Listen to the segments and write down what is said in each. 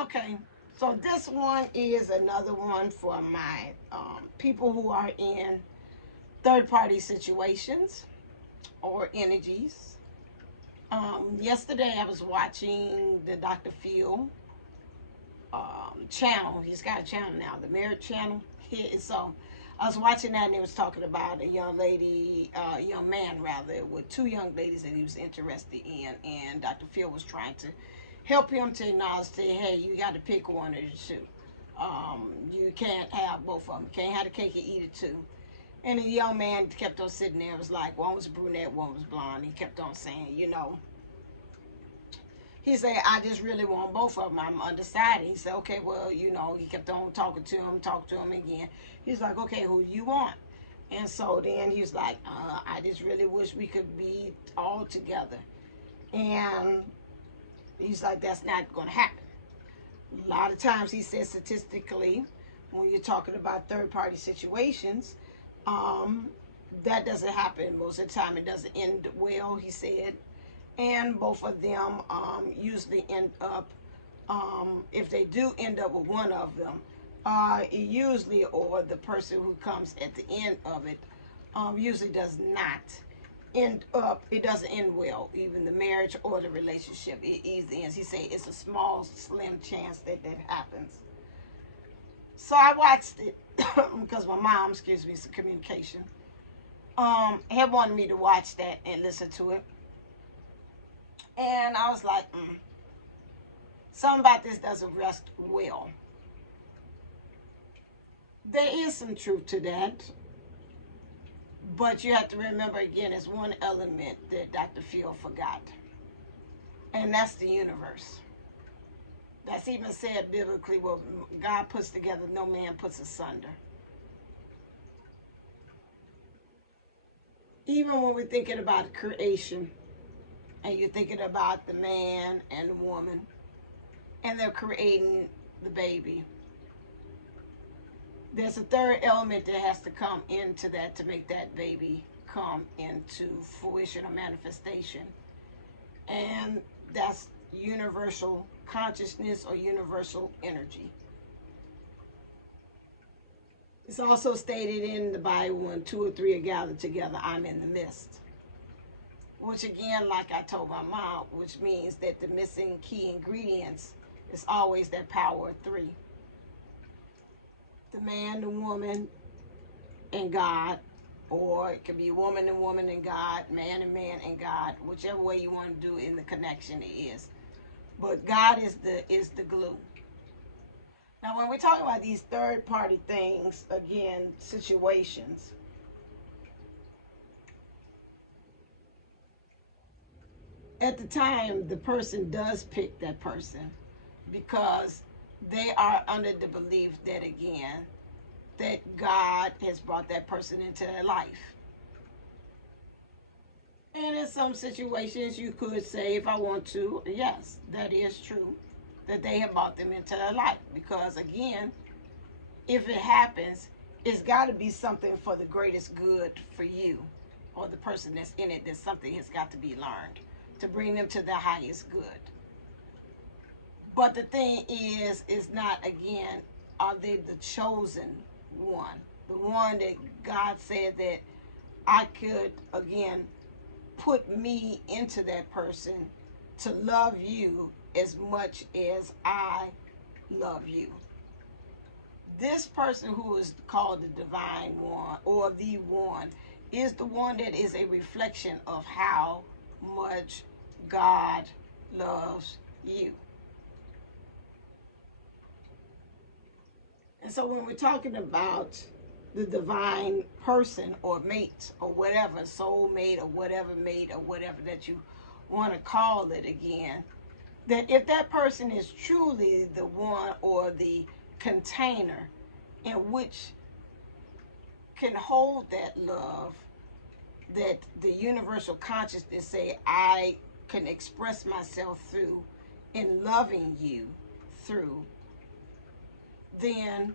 Okay, so this one is another one for my people who are in third party situations or energies. Yesterday I was watching the Dr. Phil channel. He's got a channel now, the Marriage Channel. So I was watching that and he was talking about a young lady, young man rather, with two young ladies that he was interested in. And Dr. Phil was trying to help him to acknowledge, say, hey, you got to pick one of the two. You can't have both of them. You can't have the cake and eat it too. And the young man kept on sitting there. It was like one was brunette, one was blonde. He kept on saying, he said, I just really want both of them. I'm undecided. He said, okay, well, he kept on talking to him again. He's like, okay, who do you want? And so then he was like, I just really wish we could be all together. And he's like, that's not going to happen. A lot of times he says statistically, when you're talking about third party situations, that doesn't happen most of the time. It doesn't end well, he said. And both of them usually end up, if they do end up with one of them, usually, or the person who comes at the end of it, usually does not end up, it doesn't end well, even the marriage or the relationship. It easily ends. He said it's a small, slim chance that that happens. So I watched it because my mom, excuse me, some communication, had wanted me to watch that and listen to it. And I was like, something about this doesn't rest well. There is some truth to that. But you have to remember again, there's one element that Dr. Phil forgot. And that's the universe. That's even said biblically, what God puts together, no man puts asunder. Even when we're thinking about creation, and you're thinking about the man and the woman, and they're creating the baby, there's a third element that has to come into that to make that baby come into fruition or manifestation. And that's universal consciousness or universal energy. It's also stated in the Bible, when two or three are gathered together, I'm in the midst. Which again, like I told my mom, which means that the missing key ingredients is always that power of three. The man, the woman, and God, or it could be woman and God, man and God, whichever way you want to do in the connection it is. But God is the glue. Now, when we're talking about these third party things, again, situations, at the time the person does pick that person because they are under the belief that, again, that God has brought that person into their life. And in some situations, you could say, if I want to, yes, that is true, that they have brought them into their life. Because again, if it happens, it's got to be something for the greatest good for you or the person that's in it, that something has got to be learned to bring them to the highest good. But the thing is not, again, are they the chosen one? The one that God said that I could, again, put me into that person to love you as much as I love you. This person who is called the divine one or the one is the one that is a reflection of how much God loves you. And so when we're talking about the divine person or mate or whatever, soul mate or whatever that you want to call it, again, that if that person is truly the one or the container in which can hold that love, that the universal consciousness say, I can express myself through in loving you through, then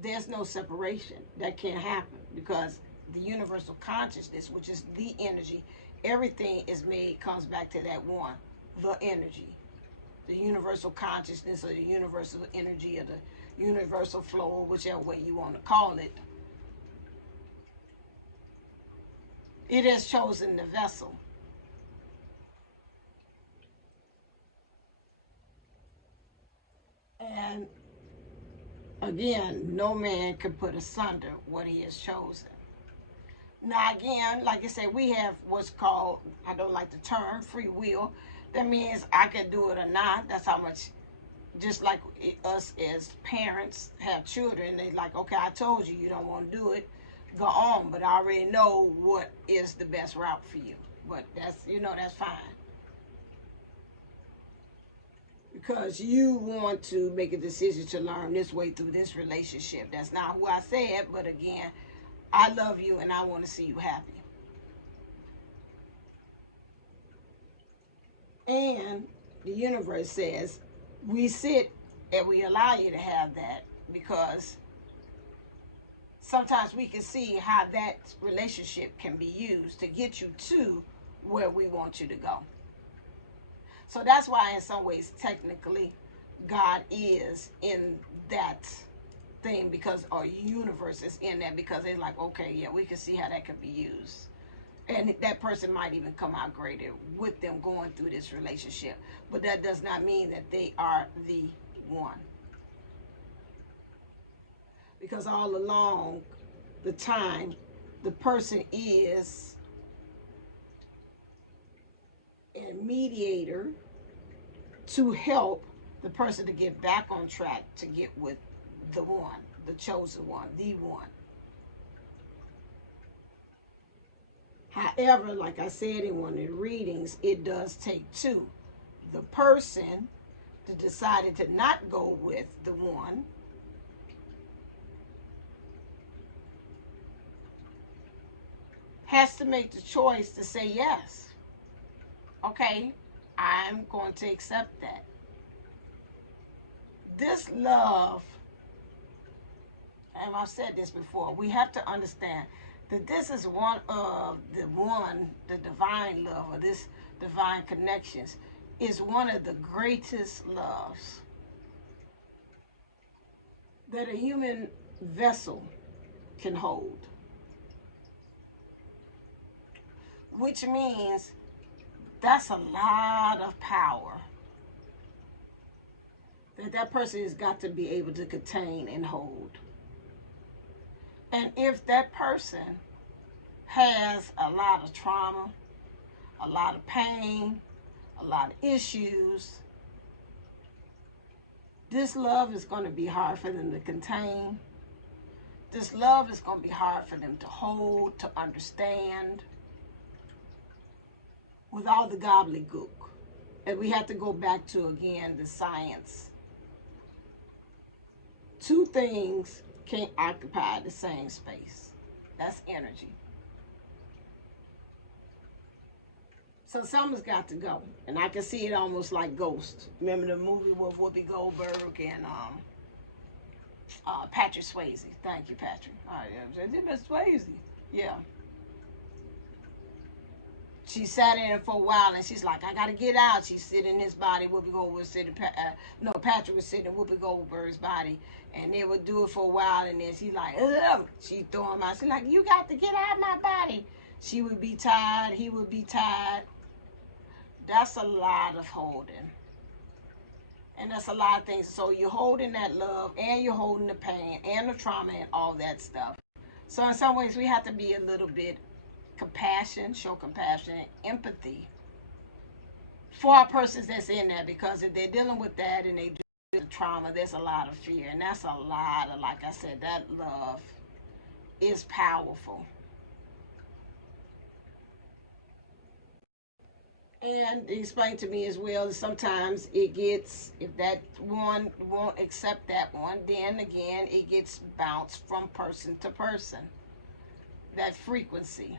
there's no separation. That can't happen because the universal consciousness, which is the energy, everything is made, comes back to that one, the energy. the universal consciousness or the universal energy or the universal flow, whichever way you want to call it, it has chosen the vessel. And again, no man can put asunder what he has chosen. Now, again, like I said, we have what's called, I don't like the term, free will. That means I can do it or not. That's how much, just like us as parents have children, they like, okay, I told you you don't want to do it, go on. But I already know what is the best route for you. But that's, that's fine. Because you want to make a decision to learn this way through this relationship. That's not who I said, but again, I love you and I want to see you happy. And the universe says, we sit and we allow you to have that because sometimes we can see how that relationship can be used to get you to where we want you to go. So that's why in some ways, technically, God is in that thing because our universe is in that because they're like, okay, yeah, we can see how that could be used. And that person might even come out greater with them going through this relationship. But that does not mean that they are the one. Because all along the time, the person is a mediator to help the person to get back on track to get with the one, the chosen one, the one. However, like I said in one of the readings, it does take two. The person that decided to not go with the one has to make the choice to say yes. Okay, I'm going to accept that. This love, and I've said this before, we have to understand that this is one of the divine love, or this divine connections, is one of the greatest loves that a human vessel can hold. Which means that's a lot of power that person has got to be able to contain and hold. And if that person has a lot of trauma, a lot of pain, a lot of issues, this love is going to be hard for them to contain. This love is going to be hard for them to hold, to understand, with all the gobbledygook. And we have to go back to, again, the science. Two things can't occupy the same space. That's energy. So something's got to go. And I can see it almost like Ghost. Remember the movie with Whoopi Goldberg and Patrick Swayze. Thank you, Patrick. Miss Swayze. Yeah. She sat in it for a while and she's like, I gotta get out. She's sitting in his body. Whoopi Goldberg was sitting, Patrick was sitting in Whoopi Goldberg's body. And they would do it for a while and then she's like, ugh. She'd throw him out. She's like, you got to get out of my body. She would be tired. He would be tired. That's a lot of holding. And that's a lot of things. So you're holding that love and you're holding the pain and the trauma and all that stuff. So in some ways we have to be a little bit show compassion and empathy for our persons that's in there, because if they're dealing with that and they do the trauma, there's a lot of fear, and that's a lot of, like I said, that love is powerful. And he explained to me as well that sometimes it gets, if that one won't accept that one, then again it gets bounced from person to person, that frequency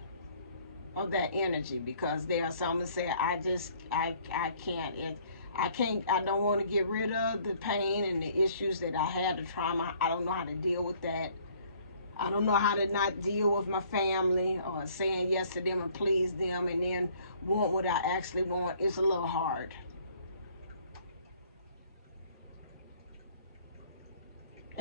of that energy, because there are some that say, I don't want to get rid of the pain and the issues that I had, the trauma. I don't know how to deal with that. I don't know how to not deal with my family or saying yes to them and please them and then want what I actually want. It's a little hard.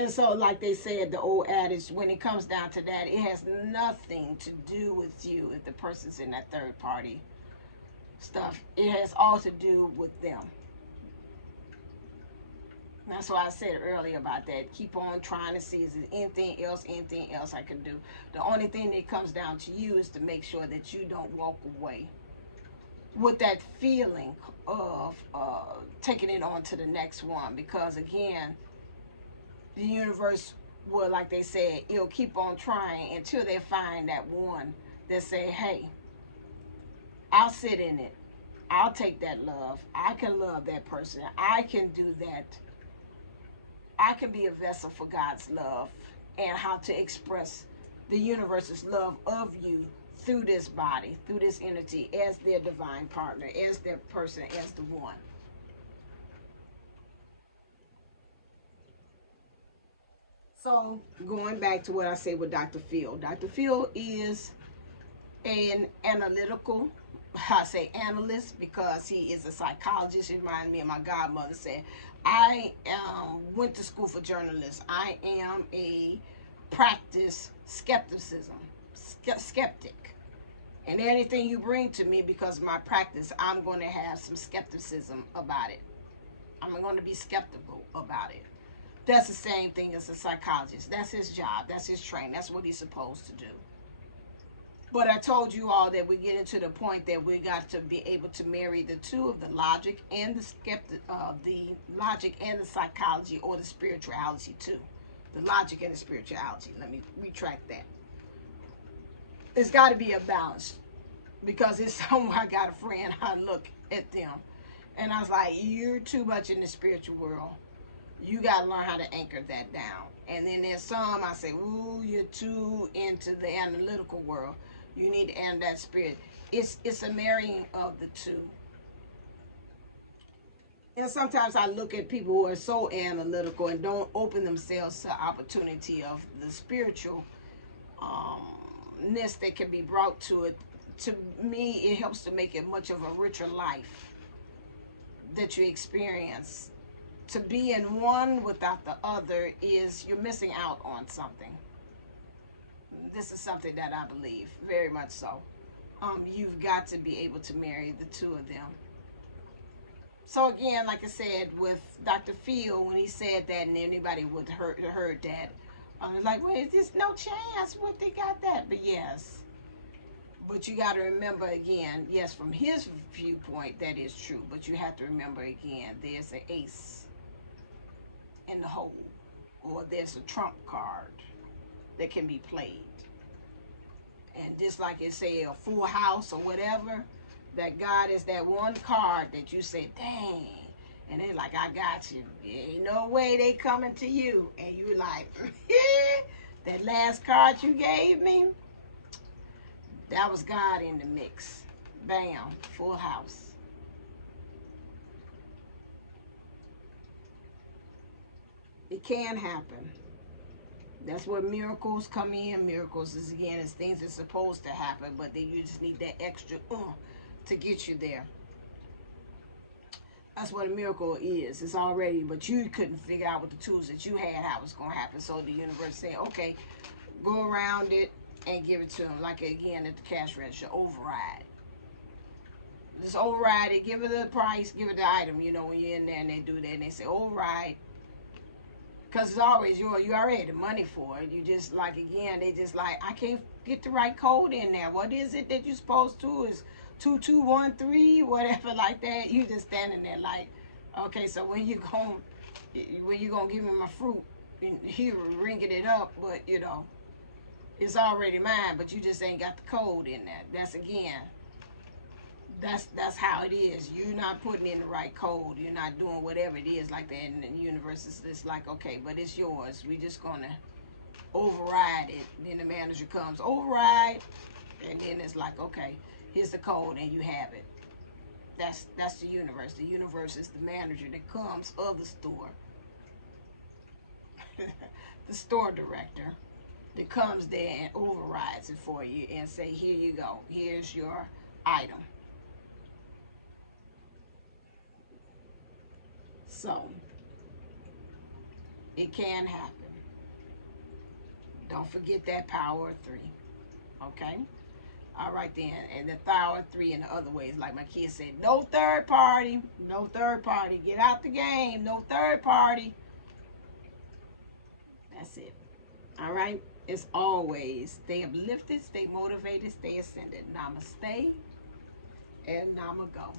And so, like they said, the old adage, when it comes down to that, it has nothing to do with you if the person's in that third party stuff. It has all to do with them. That's why I said earlier about that. Keep on trying to see, is there anything else I can do? The only thing that comes down to you is to make sure that you don't walk away with that feeling of taking it on to the next one. Because again, the universe will, like they said, it'll keep on trying until they find that one that say, hey, I'll sit in it. I'll take that love. I can love that person. I can do that. I can be a vessel for God's love and how to express the universe's love of you through this body, through this entity, as their divine partner, as their person, as the one. So going back to what I said with Dr. Phil. Dr. Phil is an analytical, I say analyst because he is a psychologist. He reminds me of my godmother said, I went to school for journalists. I am a practice skepticism, skeptic. And anything you bring to me because of my practice, I'm going to have some skepticism about it. I'm going to be skeptical about it. That's the same thing as a psychologist. That's his job. That's his training. That's what he's supposed to do. But I told you all that we get into the point that we got to be able to marry the two of the logic and the logic and the psychology, or the spirituality too. The logic and the spirituality. Let me retract that. It's got to be a balance, because it's someone, I got a friend, I look at them and I was like, you're too much in the spiritual world. You got to learn how to anchor that down. And then there's some I say, ooh, you're too into the analytical world. You need to end that spirit. It's a marrying of the two. And sometimes I look at people who are so analytical and don't open themselves to the opportunity of the spiritual ness that can be brought to it. To me, it helps to make it much of a richer life that you experience. To be in one without the other is you're missing out on something. This is something that I believe, very much so. You've got to be able to marry the two of them. So again, like I said, with Dr. Phil, when he said that, and anybody would heard that, like, well, there's no chance what they got that. But yes, but you got to remember again, yes, from his viewpoint, that is true. But you have to remember again, there's an ace in the hole, or there's a trump card that can be played. And just like it say a full house or whatever, that God is that one card that you say, dang, and they're like, I got you. Ain't no way they coming to you. And you like, that last card you gave me, that was God in the mix. Bam, full house. It can happen. That's where miracles come in. Miracles is, again, is things that's supposed to happen, but then you just need that extra to get you there. That's what a miracle is. It's already, but you couldn't figure out with the tools that you had how it's going to happen. So the universe said, okay, go around it and give it to them. Like, again, at the cash register, override. Just override it. Give it the price. Give it the item. You know, when you're in there and they do that and they say, override. Because it's always yours. You already had the money for it. You just, like, again, they just like, I can't get the right code in there. What is it that you're supposed to? Is 2213, whatever, like that. You just standing there like, okay, so when you gonna give me my fruit? He ringing it up, but you know, it's already mine, but you just ain't got the code in there. That's, again, that's how it is. You're not putting in the right code. You're not doing whatever it is like that. And the universe is just like, okay, but it's yours. We're just gonna override it. Then the manager comes, override, and then it's like, okay, here's the code, and you have it. That's the universe. The universe is the manager that comes of the store. The store director that comes there and overrides it for you and say, here you go. Here's your item. So, it can happen. Don't forget that power of 3. Okay? All right then. And the power of 3 in the other ways, like my kids said, no third party. No third party. Get out the game. No third party. That's it. All right? As always, stay uplifted, stay motivated, stay ascended. Namaste and Namago.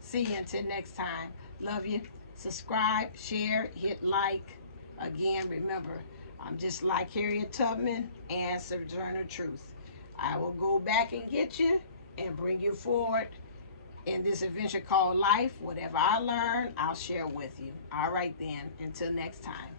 See you until next time. Love you. Subscribe, share, hit like. Again, remember, I'm just like Harriet Tubman and Sojourner Truth. I will go back and get you and bring you forward in this adventure called life. Whatever I learn, I'll share with you. All right then. Until next time.